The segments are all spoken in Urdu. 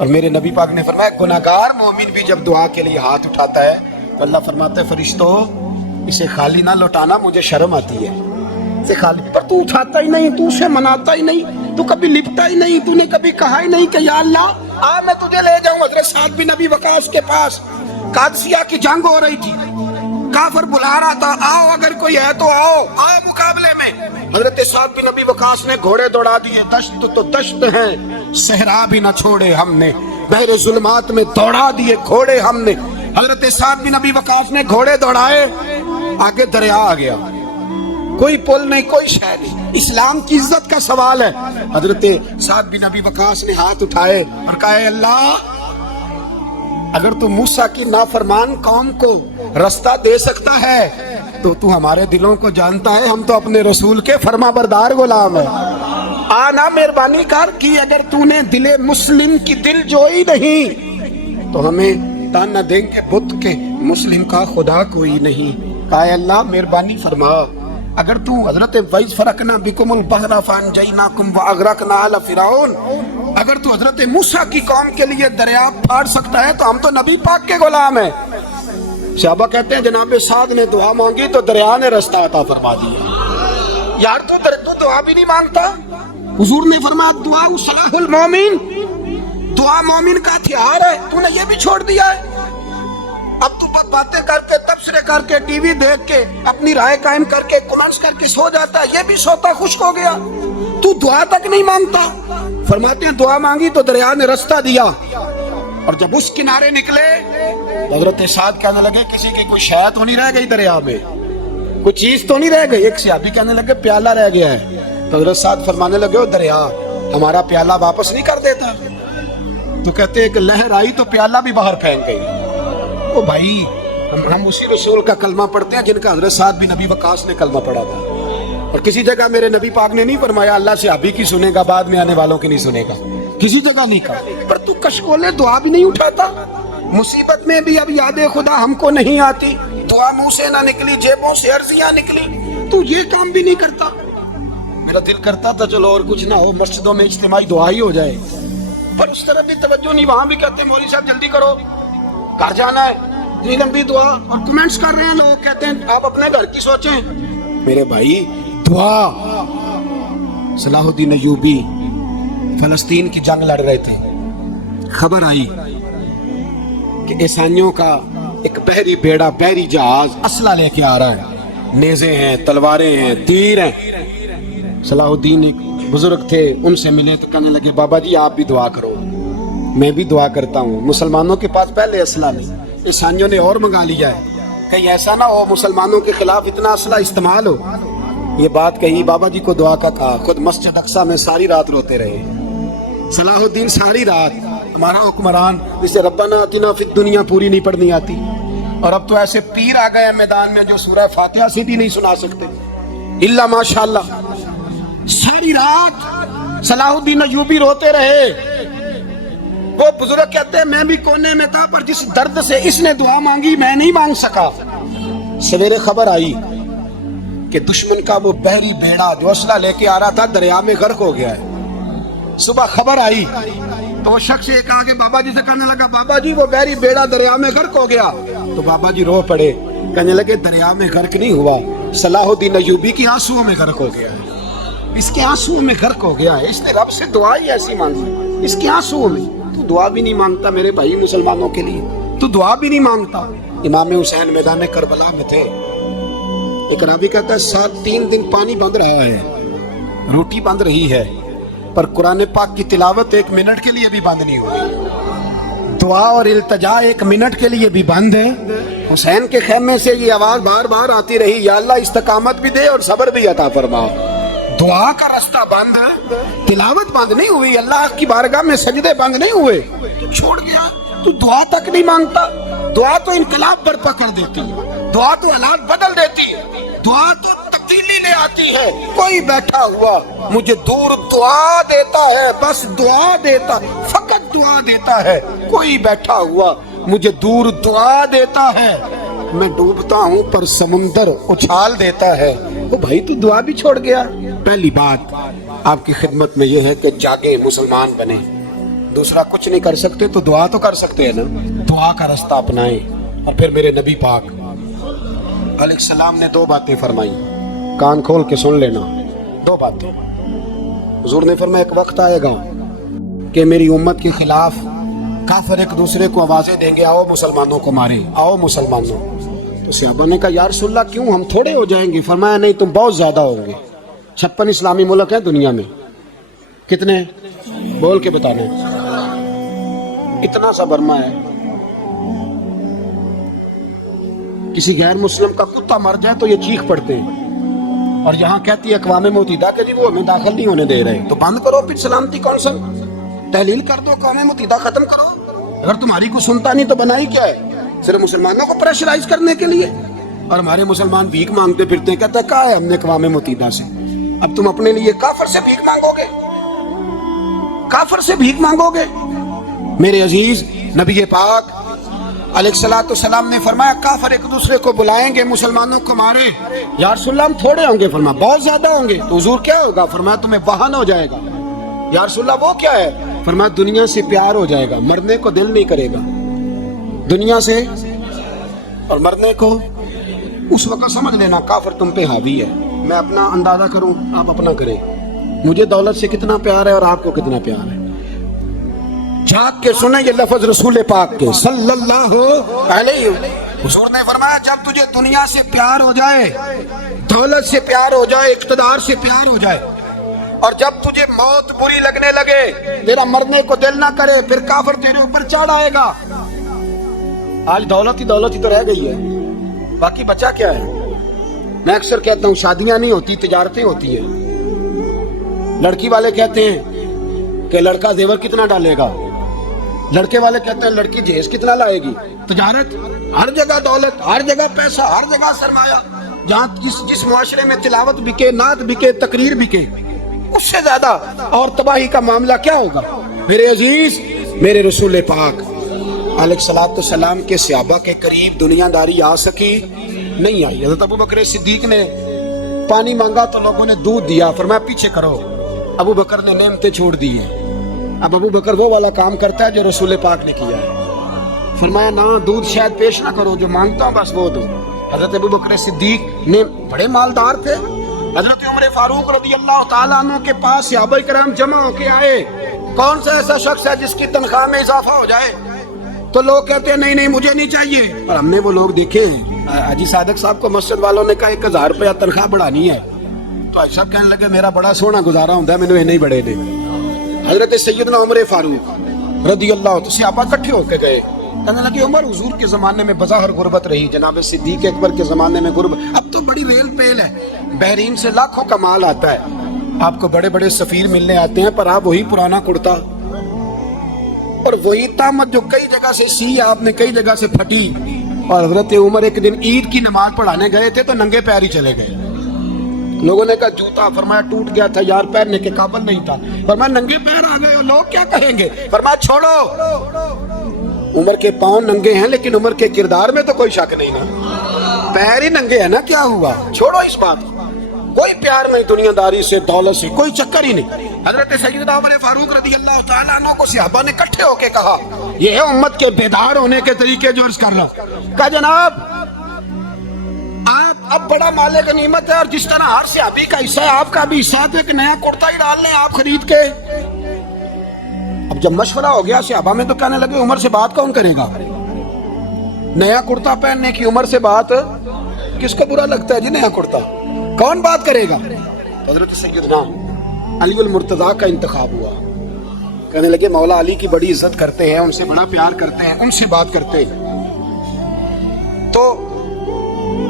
اور میرے نبی پاک نے فرمایا گناہگار مومن بھی جب دعا کے لیے ہاتھ اٹھاتا ہے تو اللہ فرماتا ہے فرشتوں اسے خالی نہ لوٹانا، مجھے شرم آتی ہے اسے خالی، پر تو اٹھاتا ہی نہیں، تو اسے مناتا ہی نہیں، تو کبھی لپٹا ہی نہیں، تو نے کبھی کہا ہی نہیں کہ یا اللہ آ میں تجھے لے جاؤں۔ حضرت سعد بن ابی وقاص کے پاس قادسیہ کی جنگ ہو رہی تھی، کافر بلا رہا تھا آؤ اگر کوئی ہے تو آؤ مقابلے میں۔ حضرت سعد بن ابی وقاص نے گھوڑے دوڑا دیے، دشت تو دشت ہے صحرا بھی نہ چھوڑے ہم نے، بحر ظلمات میں دوڑا دیے گھوڑے ہم نے۔ حضرت سعد بن ابی وقاص نے گھوڑے دوڑائے، آگے دریا آ گیا، کوئی پل نہیں، کوئی شے نہیں، اسلام کی عزت کا سوال ہے۔ حضرت سعد بن ابی وقاص نے ہاتھ اٹھائے اور کہا اے اللہ اگر تو موسیٰ کی نافرمان قوم کو رستہ دے سکتا ہے تو ہمارے دلوں کو جانتا ہے، ہم تو اپنے رسول کے فرما بردار غلام ہیں۔ آنا مہربانی کر کی اگر تو نے دل مسلم کی دل جوئی نہیں تو ہمیں تانا دیں گے بت کے مسلم کا خدا کوئی نہیں۔ کہا اے اللہ مہربانی فرما اگر تو حضرت وَإِذْ فَرَقْنَا بِكُمُ الْبَحْرَ فَأَنْجَيْنَاكُمْ وَأَغْرَقْنَا آلَ فِرْعَوْنَ، اگر تو حضرت موسیٰ کی قوم کے لیے دریا پھاڑ سکتا ہے تو ہم تو نبی پاک کے غلام ہیں۔ صحابہ کہتے ہیں جناب سعد نے دعا مانگی تو دریا نے رستہ عطا فرما دیا۔ یار تو دعا بھی نہیں مانگتا؟ حضور نے فرمایا دعا صلاح المومن، دعا مومن کا ہتھیار ہے، تو نے یہ بھی چھوڑ دیا ہے۔ اب تو باتیں کر کے تبصرے کر کے ٹی وی دیکھ کے اپنی رائے قائم کر کے کمنٹس کر کے سو جاتا ہے، یہ بھی سوتا خشک ہو گیا، تو دعا تک نہیں مانگتا۔ فرماتے ہیں دعا مانگی تو دریا نے رستہ دیا، اور جب اس کنارے نکلے حضرت سعد کہنے لگے کسی کی کوئی شے تو نہیں رہ گئی دریا میں، کوئی چیز تو نہیں رہ گئی۔ ایک صحابی کہنے لگے پیالہ رہ گیا ہے، تو حضرت سعد فرمانے لگے او دریا ہمارا پیالہ واپس نہیں کر دیتا؟ تو کہتے ایک لہر آئی تو پیالہ بھی باہر پھینک گئی۔ او بھائی ہم اسی رسول کا کلمہ پڑھتے ہیں جن کا حضرت سعد بن ابی وقاص نے کلمہ پڑھا تھا، اور کسی جگہ میرے نبی پاک نے نہیں فرمایا اللہ صحابی کی سنے گا بعد میں آنے والوں کی نہیں سنے گا، کسی جگہ نہیں کہا۔ پر تو کشکولے دعا بھی نہیں اٹھاتا، مصیبت میں بھی اب یاد خدا ہم کو نہیں آتی، دعا منہ سے نہ نکلی جیبوں سے عرضیاں نکلی، تو یہ کام بھی نہیں کرتا۔ میرا دل کرتا تھا چلو اور کچھ نہ ہو مسجدوں میں اجتماعی دعا ہی ہو جائے، پر اس طرح بھی توجہ نہیں، وہاں بھی کہتے ہیں مولوی صاحب جلدی کرو گھر جانا ہے، اتنی لمبی دعا، اور کمنٹس کر رہے ہیں لوگ کہتے ہیں آپ اپنے گھر کی سوچیں۔ میرے بھائی دعا، صلاح الدین ایوبی فلسطین کی جنگ لڑ رہے تھے، خبر آئی کہ عیسائیوں کا ایک بحری بیڑا بحری جہاز اسلحہ لے کے آ رہا ہے، نیزے ہیں تلواریں ہیں تیر ہیں۔ صلاح الدین ایک بزرگ تھے، ان سے ملے تو کہنے لگے بابا جی آپ بھی دعا کرو۔ میں بھی دعا کرتا ہوں، مسلمانوں کے پاس پہلے اسلحہ نہیں، عیسائیوں نے اور منگا لیا ہے، کہیں ایسا نہ ہو مسلمانوں کے خلاف اتنا اسلحہ استعمال ہو۔ یہ بات کہی، بابا جی کو دعا کا کہا، خود مسجد اقصیٰ میں ساری رات روتے رہے۔ صلاح الدین ساری رات، ہمارا حکمران جسے ربنا آتنا فی الدنیا پوری نہیں پڑھنی آتی، اور اب تو ایسے پیر آ گئے میدان میں جو سورہ فاتحہ سیدھی نہیں سنا سکتے الا ماشاءاللہ۔ ساری رات صلاح الدین ایوبی روتے رہے۔ وہ بزرگ کہتے ہیں میں بھی کونے میں تھا، پر جس درد سے اس نے دعا مانگی میں نہیں مانگ سکا۔ سویرے خبر آئی کہ دشمن کا وہ بحری بیڑا جو اسلحہ لے کے آ رہا تھا دریا میں غرق ہو گیا ہے۔ صبح خبر آئی تو وہ شخص ایک آگے بابا جی سے کہنے لگا بابا جی وہ بحری بیڑا دریا میں غرق ہو گیا، تو بابا جی رو پڑے، کہنے لگے دریا میں غرق نہیں ہوا، صلاح الدین ایوبی کی آنسوؤں میں غرق ہو گیا ہے، اس کے آنسوؤں میں غرق ہو گیا ہے، اس نے رب سے دعا ہی ایسی مانگی اس کے آنسوؤں میں۔ تو دعا بھی نہیں مانگتا میرے بھائی مسلمانوں کے لیے، تو دعا بھی نہیں مانگتا۔ امام حسین میدان کربلا میں تھے، ایک راوی کہتا ہے 3 دن پانی بند رہا ہے، روٹی بند رہی ہے، پر قرآن پاک کی تلاوت 1 منٹ کے لیے بھی بند نہیں ہوئی، دعا اور التجا 1 منٹ کے لیے بھی بند ہے۔ حسین کے خیمے سے یہ آواز بار بار آتی رہی یا اللہ استقامت بھی دے اور صبر بھی عطا فرما۔ دعا کا رستہ بند ہے، تلاوت بند نہیں ہوئی، اللہ کی بارگاہ میں سجدے بند نہیں ہوئے، تو چھوڑ گیا، تو دعا تک نہیں مانگتا۔ دعا تو انقلاب برپا کر دیتی ہے، دعا تو حالات بدل دیتی ہے، دعا تو تبدیلی لے آتی ہے۔ کوئی بیٹھا ہوا مجھے دور دعا دیتا ہے، بس دعا دیتا، فقط دعا دیتا ہے۔ کوئی بیٹھا ہوا مجھے دور دعا دیتا ہے، میں ڈوبتا ہوں پر سمندر اچھال دیتا ہے۔ وہ بھائی تو دعا بھی چھوڑ گیا۔ پہلی بات آپ کی خدمت میں یہ ہے کہ جاگے مسلمان بنے، دوسرا کچھ نہیں کر سکتے تو دعا تو کر سکتے ہیں نا. دعا کا راستہ اپنائیں. اور پھر میرے نبی پاک علیہ السلام نے 2 باتیں فرمائی, کان کھول کے سن لینا. 2 باتیں. حضور نے فرمایا ایک وقت آئے گا کہ میری امت کے خلاف کافر ایک دوسرے کو آوازیں دیں گے, آؤ مسلمانوں کو ماریں, آؤ مسلمانوں. تو صحابہ نے کہا یا رسول اللہ کیوں, ہم تھوڑے ہو جائیں گے؟ فرمایا نہیں, تم بہت زیادہ ہوں گے. 56 اسلامی ملک ہیں دنیا میں, کتنے بول کے بتانا. اتنا سا برما ہے, کسی غیر مسلم کا کتا مر جائے تو یہ چیخ پڑتے ہیں, اور یہاں کہتی ہے اقوام متحدہ کہ جی وہ ہمیں داخل نہیں ہونے دے رہے. تو بند کرو پھر سلامتی کونسل, تحلیل کر دو, اقوام متحدہ ختم کرو. اگر تمہاری کو سنتا نہیں تو بنائی کیا ہے؟ صرف مسلمانوں کو پریشرائز کرنے کے لیے. اور ہمارے مسلمان بھیک مانگتے پھرتے ہیں, کہتا ہے کہا ہے ہم نے اقوام متحدہ سے. اب تم اپنے لیے کافر سے بھیک مانگو گے, کافر سے بھیک مانگو گے؟ میرے عزیز نبی پاک علیہ الصلوۃ والسلام نے فرمایا کافر ایک دوسرے کو بلائیں گے مسلمانوں کو مارے. یا رسول اللہ ہم تھوڑے ہوں گے. فرمایا بہت زیادہ ہوں گے. تو حضور کیا ہوگا؟ فرمایا تمہیں بہانہ ہو جائے گا. یا رسول اللہ وہ کیا ہے؟ فرمایا دنیا سے پیار ہو جائے گا, مرنے کو دل نہیں کرے گا دنیا سے, اور مرنے کو اس وقت سمجھ لینا کافر تم پہ حاوی ہے. میں اپنا اندازہ کروں, آپ اپنا کریں. مجھے دولت سے کتنا پیار ہے اور آپ کو کتنا پیار ہے. جھانک کے سنیں یہ لفظ رسول پاک کے صلی اللہ علیہ وسلم. حضور نے فرمایا جب تجھے دنیا سے پیار ہو جائے, دولت سے پیار ہو جائے, اقتدار سے پیار ہو جائے, اور جب تجھے موت بری لگنے لگے, تیرا مرنے کو دل نہ کرے, پھر کافر تیرے اوپر چڑھ آئے گا. آج دولت ہی تو رہ گئی ہے, باقی بچا کیا ہے؟ میں اکثر کہتا ہوں شادیاں نہیں ہوتی, تجارتیں ہوتی ہیں. لڑکی والے کہتے ہیں کہ لڑکا زیور کتنا ڈالے گا, لڑکے والے کہتے ہیں لڑکی جہیز کتنا لائے گی. تجارت, ہر جگہ دولت, ہر جگہ پیسہ, ہر جگہ سرمایہ. جہاں جس معاشرے میں تلاوت بکے, نعت بکے, تقریر بکے, اس سے زیادہ اور تباہی کا معاملہ کیا ہوگا؟ میرے عزیز میرے رسول پاک علیہ الصلوۃ والسلام کے صحابہ کے قریب دنیا داری آ سکی نہیں آئی. حضرت ابو بکر صدیق نے پانی مانگا تو لوگوں نے دودھ دیا, فرمایا پیچھے کرو. ابو بکر نے نعمتیں چھوڑ دی ہیں. اب ابو بکر وہ والا کام کرتا ہے جو رسول پاک نے کیا ہے. فرمایا نہ دودھ شاید پیش نہ کرو, جو مانگتا ہوں بس وہ دو. حضرت ابو بکر صدیق نے بڑے مالدار تھے. حضرت عمر فاروق رضی اللہ تعالیٰ عنہ کے پاس صحابہ کرام جمع ہو کے آئے, کون سا ایسا شخص ہے جس کی تنخواہ میں اضافہ ہو جائے؟ تو لوگ کہتے ہیں نہیں مجھے نہیں چاہیے. اور ہم نے وہ لوگ دیکھے ہیں, حاجی صادق صاحب کو مسجد والوں نے کہا 1000 روپیہ تنخواہ بڑھانی ہے, تو حاجی صاحب کہنے لگے میرا بڑا سونا گزارا ہوتا ہے, مینوں یہ نہیں بڑھے دے. حضرت سیدنا عمر فاروق رضی اللہ عنہ صحابہ اکٹھے ہو کے گئے, کہنے لگے عمر حضور کے زمانے میں بظاہر غربت رہی, جناب صدیق اکبر کے زمانے میں غربت, اب تو بڑی ریل پیل ہے, بحرین سے لاکھوں کا مال آتا ہے, آپ کو بڑے بڑے سفیر ملنے آتے ہیں, پر آپ وہی پرانا کرتا اور وہی طامت جو کئی جگہ سے سی آپ نے کئی جگہ سے پھٹی. اور حضرت عمر ایک دن عید کی نماز پڑھانے گئے تھے تو ننگے پیر ہی چلے گئے. لوگوں نے کہا جوتا, فرمایا ٹوٹ گیا تھا یار, پہننے کے قابل نہیں تھا. فرمایا ننگے پیر آ گئے, لوگ کیا کہیں گے؟ فرمایا چھوڑو, عمر کے پاؤں ننگے ہیں لیکن عمر کے کردار میں تو کوئی شک نہیں نا, پیر ہی ننگے ہیں نا, کیا ہوا؟ چھوڑو اس بات کو, کوئی پیار نہیں دنیا داری سے, دولت سے, کوئی چکر ہی نہیں. حضرت سیدنا عمر فاروق رضی اللہ تعالیٰ عنہ کو صحابہ نے اکٹھے ہو کے کہا, یہ ہے امت کے بیدار ہونے کے طریقے جو عرض کر رہا. کہا جناب آپ اب بڑا مال غنیمت ہے, اور جس طرح ہر صحابی کا حصہ ہے آپ کا بھی حصہ ہے, تو ایک نیا کرتا ہی ڈال لیں آپ خرید کے. اب جب مشورہ ہو گیا صحابہ میں تو کہنے لگے عمر سے بات کون کرے گا؟ نیا کرتا پہننے کی عمر سے بات کس کو برا لگتا ہے جی؟ نیا کرتا کون بات کرے گا؟ حضرت سیدنا علی المرتضیٰ کا انتخاب ہوا. کہنے لگے مولا علی کی بڑی عزت کرتے ہیں, ان سے بڑا پیار کرتے ہیں, ان سے بات کرتے ہیں. تو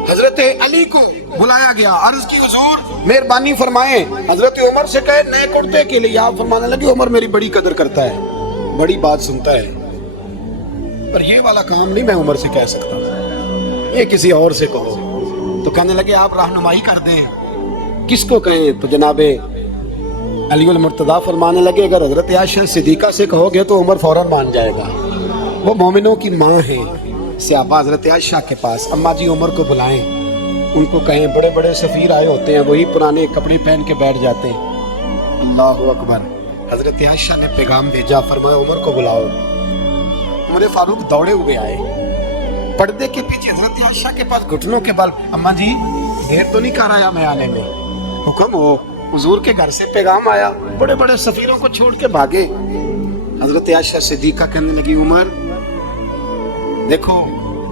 حضرت علی کو بلایا گیا, عرض کی حضور مہربانی فرمائیں. حضرت عمر سے کہے نئے کرتے کے لیے, آپ فرمانے لگے عمر میری بڑی قدر کرتا ہے, بڑی بات سنتا ہے, پر یہ والا کام نہیں میں عمر سے کہہ سکتا, یہ کسی اور سے کہو. تو کہنے لگے آپ رہنمائی کر دیں, کس کو کہیں؟ تو جناب علی المرتضیٰ فرمانے لگے اگر حضرت عائشہ صدیقہ سے کہو گے تو عمر فوراً مان جائے گا, وہ مومنوں کی ماں ہے. صحابہ حضرت عائشہ کے پاس, اماں جی عمر کو بلائیں, ان کو کہیں بڑے بڑے سفیر آئے ہوتے ہیں, وہی پرانے کپڑے پہن کے بیٹھ جاتے ہیں. اللہ اکبر. حضرت عائشہ نے پیغام بھیجا، فرمایا عمر کو بلاؤ۔ عمر فاروق دوڑے ہوئے آئے، پردے کے پیچھے حضرت عائشہ کے پاس گھٹنوں کے بل، اماں جی دیر تو نہیں کر آیا میں آنے میں؟ حکم ہو، حضور کے گھر سے پیغام آیا، بڑے بڑے سفیروں کو چھوڑ کے بھاگے۔ حضرت عائشہ صدیقہ کہنے لگی عمر دیکھو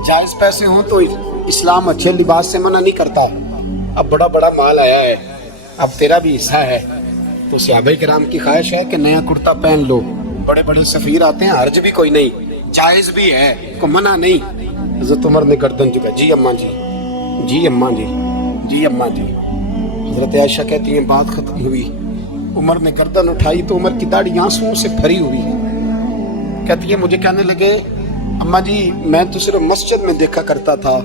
جائز پیسے ہوں تو اسلام اچھے لباس سے منع نہیں کرتا، اب بڑا بڑا مال آیا ہے، اب تیرا بھی حصہ ہے، تو صحابہ کرام کی خواہش ہے کہ نیا کرتا پہن لو، بڑے بڑے سفیر آتے ہیں، حرج بھی کوئی نہیں، جائز بھی ہے، کو منع نہیں۔ حضرت عمر نے گردن جھکا، جی اماں جی، جی اماں جی، جی اماں جی۔ حضرت عائشہ کہتی ہیں بات ختم ہوئی، عمر نے گردن اٹھائی تو عمر کی داڑھی آنسوؤں سے بھری ہوئی، کہتی ہے مجھے کہنے لگے اماں جی میں تو صرف مسجد میں دیکھا کرتا تھا،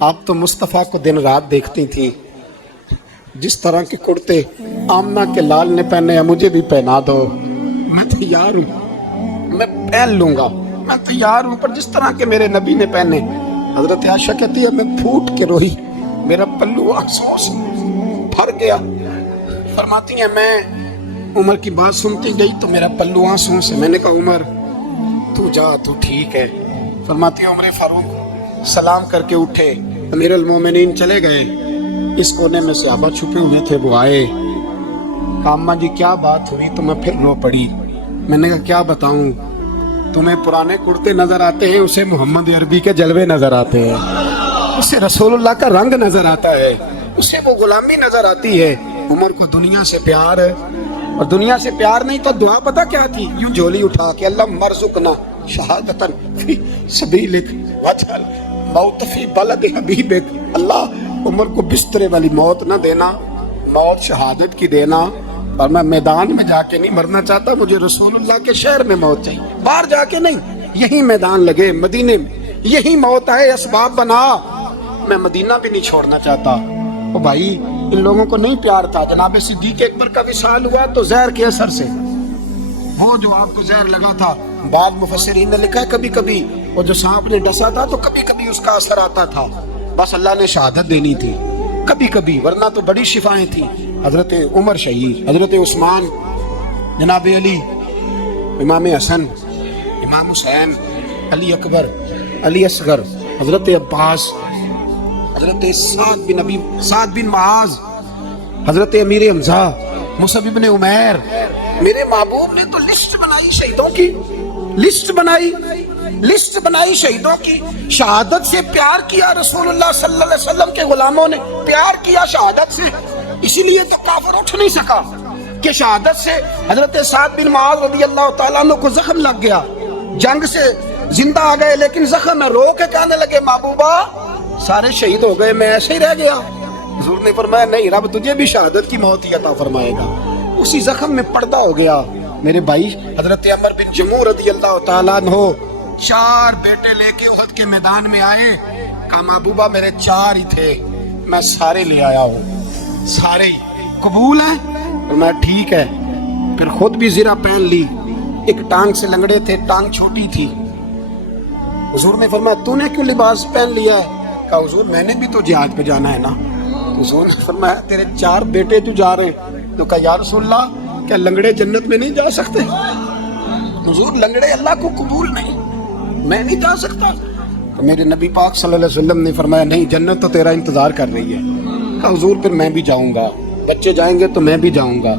آپ تو مصطفیٰ کو دن رات دیکھتی تھی، جس طرح کے کرتے آمنہ کے لال نے پہنے ہیں مجھے بھی پہنا دو، میں تیار ہوں، میں پہن لوں گا، میں تیار ہوں، پر جس طرح کے میرے نبی نے پہنے۔ حضرت عائشہ کہتی ہے میں پھوٹ کے روئی، میرا پلو آنسوؤں سے بھر گیا۔ فرماتی ہیں میں عمر کی بات سنتی گئی تو میرا پلو آنسوؤں سے، میں نے کہا عمر تو جا، تو ٹھیک ہے۔ فرماتی ہیں عمر فاروق سلام کر کے اٹھے، امیر المومنین چلے گئے، اس کونے میں صحابہ چھپے ہوئے تھے، وہ آئے، کہا اماں جی کیا بات ہوئی؟ تو میں پھر رو پڑی، میں نے کہا کیا بتاؤں، تمہیں پرانے کرتے نظر آتے ہیں، اسے محمد عربی کے جلوے نظر آتے ہیں، اسے رسول اللہ کا رنگ نظر آتا ہے، اسے وہ غلامی نظر آتی ہے۔ عمر کو دنیا سے پیار ہے، اور دنیا سے پیار نہیں تو دعا پتہ کیا تھی؟ یوں جھولی اٹھا کے اللہ مرزقنا شہادتن فی سبیلک وجعل موت فی بلد حبیبک، اللہ عمر کو بسترے والی موت نہ دینا، موت شہادت کی دینا، اور میں میدان میں جا کے نہیں مرنا چاہتا، مجھے رسول اللہ کے شہر میں موت چاہیے، باہر جا کے نہیں، یہی میدان لگے مدینے میں، یہی موت آئے، اسباب بنا، میں مدینہ بھی نہیں چھوڑنا چاہتا۔ او بھائی ان لوگوں کو نہیں پیار تھا، جناب صدیق اکبر کا وصال ہوا تو زہر کے اثر سے، وہ جو آپ کو زہر لگا تھا، بعض مفسرین نے لکھا ہے کبھی کبھی وہ جو سانپ نے ڈسا تھا تو کبھی کبھی اس کا اثر آتا تھا، بس اللہ نے شہادت دینی تھی کبھی کبھی، ورنہ تو بڑی شفائیں تھیں۔ حضرت عمر شہید، حضرت عثمان، جناب علی، امام حسن، امام حسین، علی اکبر، علی اصغر، حضرت عباس، حضرت سعد بن معاذ، حضرت امیر حمزہ، مصعب بن عمیر، میرے محبوب نے تو لسٹ بنائی شہیدوں کی، لسٹ بنائی شہیدوں کی، شہادت سے پیار کیا رسول اللہ صلی اللہ علیہ وسلم کے غلاموں نے، پیار کیا شہادت سے، اسی لیے تو کافر اٹھ نہیں سکا کہ شہادت سے حضرت سعد بن معاذ رضی اللہ تعالیٰ عنہ کو زخم لگ گیا، جنگ سے زندہ آ گئے لیکن زخم ہے، رو کے کہنے لگے محبوبہ سارے شہید ہو گئے، میں ایسے ہی رہ گیا۔ حضور نے فرمایا نہیں، رب تجھے بھی شہادت کی موت ہی عطا فرمائے گا، اسی زخم میں پردہ ہو گیا۔ میرے بھائی حضرت عمر بن جموح رضی اللہ تعالیٰ عنہ 4 بیٹے لے کے احد کے میدان میں آئے، کہا محبوبہ میرے 4 ہی تھے، میں سارے لے آیا ہوں، سارے ہی قبول ہیں؟ فرمایا ٹھیک ہے، پھر خود بھی زرہ پہن لی، ایک ٹانگ سے لنگڑے تھے، ٹانگ چھوٹی تھی۔ حضور نے فرمایا تو نے کیوں لباس پہن لیا ہے؟ کہا حضور میں نے بھی تو جہاد پہ جانا ہے نا۔ حضور نے فرمایا تیرے 4 بیٹے تو جا رہے ہیں، تو کہا یا رسول اللہ کیا لنگڑے جنت میں نہیں جا سکتے؟ حضور لنگڑے اللہ کو قبول نہیں، میں نہیں جا سکتا؟ تو میرے نبی پاک صلی اللہ علیہ وسلم نے فرمایا نہیں، جنت تو تیرا انتظار کر رہی ہے۔ کہا حضور پھر میں بھی جاؤں گا، بچے جائیں گے تو میں بھی جاؤں گا۔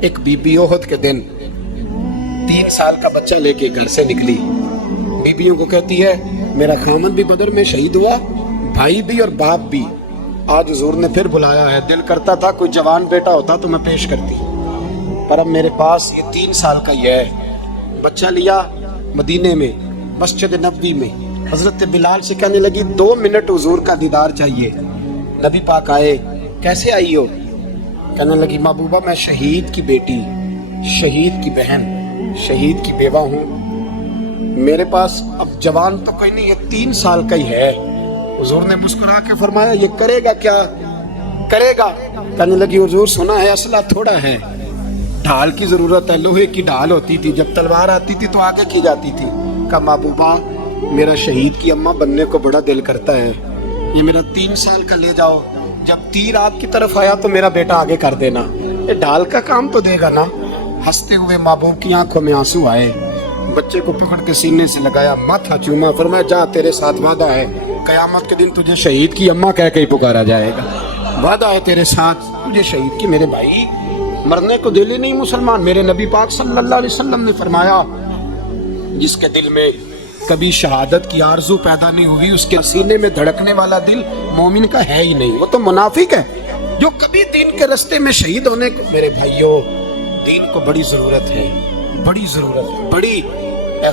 ایک بی بی احد کے دن 3 سال کا بچہ لے کے گھر سے نکلی، بیویوں کو کہتی ہے میرا خامن بھی بدر میں شہید ہوا، بھائی بھی اور باپ بھی، آج حضور نے پھر بلایا ہے، دل کرتا تھا کوئی جوان بیٹا ہوتا تو میں پیش کرتی، پر اب میرے پاس یہ 3 سال کا ہی ہے۔ بچہ لیا مدینے میں مسجد نبوی میں، حضرت بلال سے کہنے لگی 2 منٹ حضور کا دیدار چاہیے۔ نبی پاک آئے، کیسے آئی ہو؟ کہنے لگی محبوبہ میں شہید کی بیٹی، شہید کی بہن، شہید کی بیوہ ہوں، میرے پاس اب جوان تو کوئی نہیں ہے، 3 سال کا ہی ہے۔ حضور نے مسکرا کے فرمایا یہ کرے گا کیا؟ کرے گا؟ کہنے لگی حضور سنا ہے اسلحہ تھوڑا ہے، ڈھال کی ضرورت ہے، لوہے کی ڈھال ہوتی تھی، جب تلوار آتی تھی تو آگے کی جاتی تھی۔ کہا محبوبہ میرا شہید کی اماں بننے کو بڑا دل کرتا ہے، یہ میرا 3 سال کا لے جاؤ، جب تیر آپ کی طرف آیا تو میرا بیٹا آگے کر دینا، یہ ڈھال کا کام تو دے گا نا۔ ہنستے ہوئے محبوب کی آنکھوں میں آنسو آئے، بچے کو پکڑ کے سینے سے لگایا، ماتھا چوما، فرمایا جا تیرے ساتھ وعدہ ہے، قیامت کے دن تجھے شہید کی اماں کہہ کے ہی پکارا جائے گا، وعدہ ہے تیرے ساتھ تجھے شہید کی۔ میرے بھائی مرنے کو دل ہی نہیں مسلمان۔ میرے نبی پاک صلی اللہ علیہ وسلم نے فرمایا جس کے دل میں کبھی شہادت کی آرزو پیدا نہیں ہوئی، اس کے سینے میں دھڑکنے والا دل مومن کا ہے ہی نہیں، وہ تو منافق ہے۔ جو کبھی دین کے رستے میں شہید ہونے کو، میرے بھائیوں دین کو بڑی ضرورت ہے، بڑی ضرورت ہے، بڑی۔ اے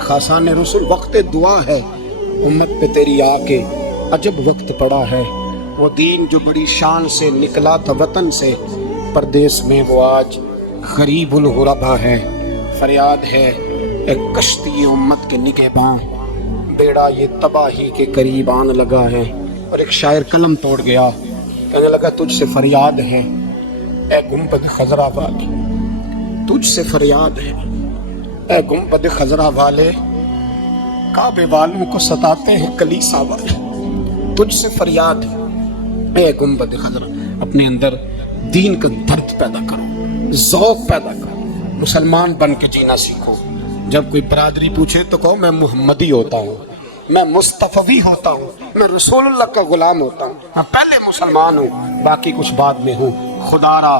خاصان رسول وقت دعا ہے امت پہ تیری آ کے، عجب وقت پڑا ہے۔ وہ دین جو بڑی شان سے نکلا تھا وطن سے پردیس میں، وہ آج غریب الغربا ہے۔ فریاد ہے ایک کشتی امت کے نگہباں، بیڑا یہ تباہی کے قریب آن لگا ہے۔ اور ایک شاعر قلم توڑ گیا، کہنے لگا تجھ سے فریاد ہے اے گنبد خضرا والے، تجھ سے فریاد ہے اے گنبد خضرا والے، کعبے والوں کو ستاتے ہیں کلیسا والے۔ تجھ سے فریاد ہے اے گنبد خضرا، اپنے اندر دین کا درد پیدا کرو، ذوق پیدا کرو، مسلمان بن کے جینا سیکھو۔ جب کوئی برادری پوچھے تو کہو میں محمدی ہوتا ہوں، میں مصطفی ہوتا ہوں، میں رسول اللہ کا غلام ہوتا ہوں، میں پہلے مسلمان ہوں، باقی کچھ بعد میں ہوں۔ خدا را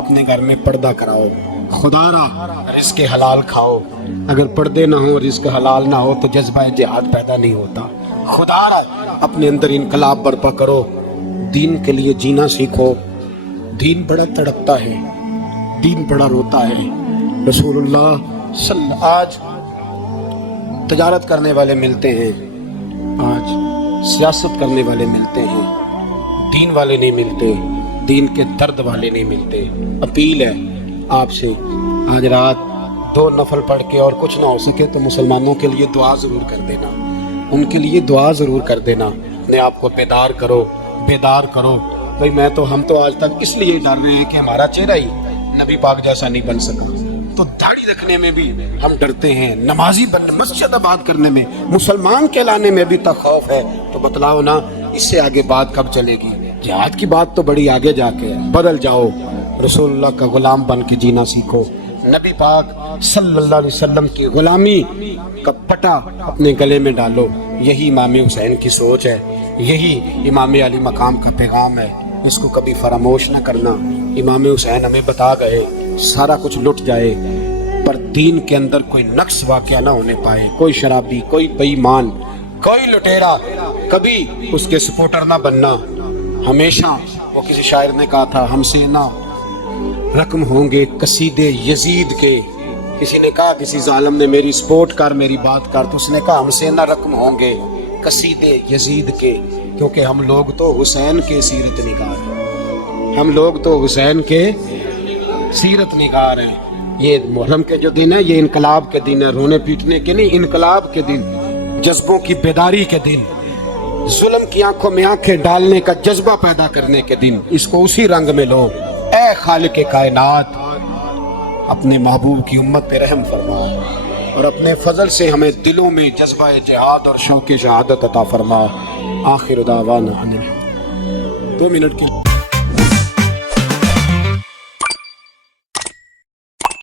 اپنے گھر میں پردہ کراؤ، خدا را رزق حلال کھاؤ، اگر پردے نہ ہو رزق حلال نہ ہو تو جذبہ جہاد پیدا نہیں ہوتا۔ خدا را اپنے اندر انقلاب برپا کرو، دین کے لیے جینا سیکھو۔ دین بڑا تڑپتا ہے، دین بڑا روتا ہے۔ رسول اللہ آج تجارت کرنے والے ملتے ہیں، آج سیاست کرنے والے ملتے ہیں، دین والے نہیں ملتے، دین کے درد والے نہیں ملتے۔ اپیل ہے آپ سے، آج رات 2 نفل پڑھ کے اور کچھ نہ ہو سکے تو مسلمانوں کے لیے دعا ضرور کر دینا، ان کے لیے دعا ضرور کر دینا۔ اپنے آپ کو بیدار کرو، بیدار کرو۔ بھئی ہم تو آج تک اس لیے ڈر رہے ہیں کہ ہمارا چہرہ ہی نبی پاک جیسا نہیں بن سکا، تو داڑھی رکھنے میں بھی ہم ڈرتے ہیں، نمازی بننے، مسجد آباد کرنے میں، مسلمان کہلانے میں بھی تک خوف ہے۔ تو بتلاؤ نا اس سے آگے بات کب چلے گی؟ جہاد کی بات تو بڑی آگے جا کے ہے۔ بدل جاؤ، رسول اللہ کا غلام بن کے جینا سیکھو، نبی پاک صلی اللہ علیہ وسلم کی غلامی کا پٹا اپنے گلے میں ڈالو۔ یہی امام حسین کی سوچ ہے، یہی امام علی مقام کا پیغام ہے، اس کو کبھی فراموش نہ کرنا۔ امام حسین ہمیں بتا گئے سارا کچھ لٹ جائے پر دین کے اندر کوئی نقص واقعہ نہ ہونے پائے، کوئی شرابی، کوئی بے ایمان، کوئی لٹیرا کبھی اس کے سپورٹر نہ بننا۔ ہمیشہ وہ کسی شاعر نے کہا تھا ہم سے نہ رقم ہوں گے قصیدے یزید کے، کسی نے کہا کسی ظالم نے میری سپورٹ کر، میری بات کر، تو اس نے کہا ہم سے نہ رقم ہوں گے قصیدے یزید کے، کیونکہ ہم لوگ تو حسین کے سیرت نگار ہیں، ہم لوگ تو حسین کے سیرت نگار ہیں۔ یہ محرم کے جو دن ہے یہ انقلاب کے دن ہے، رونے پیٹنے کے نہیں، انقلاب کے دن، جذبوں کی بیداری کے دن، ظلم کی آنکھوں میں آنکھیں ڈالنے کا جذبہ پیدا کرنے کے دن، اس کو اسی رنگ میں لو۔ اے خالق کائنات اپنے محبوب کی امت پہ رحم فرما اور اپنے فضل سے ہمیں دلوں میں جذبہ جہاد اور شوق شہادت عطا فرما۔ آخر دعوانا 2 منٹ کی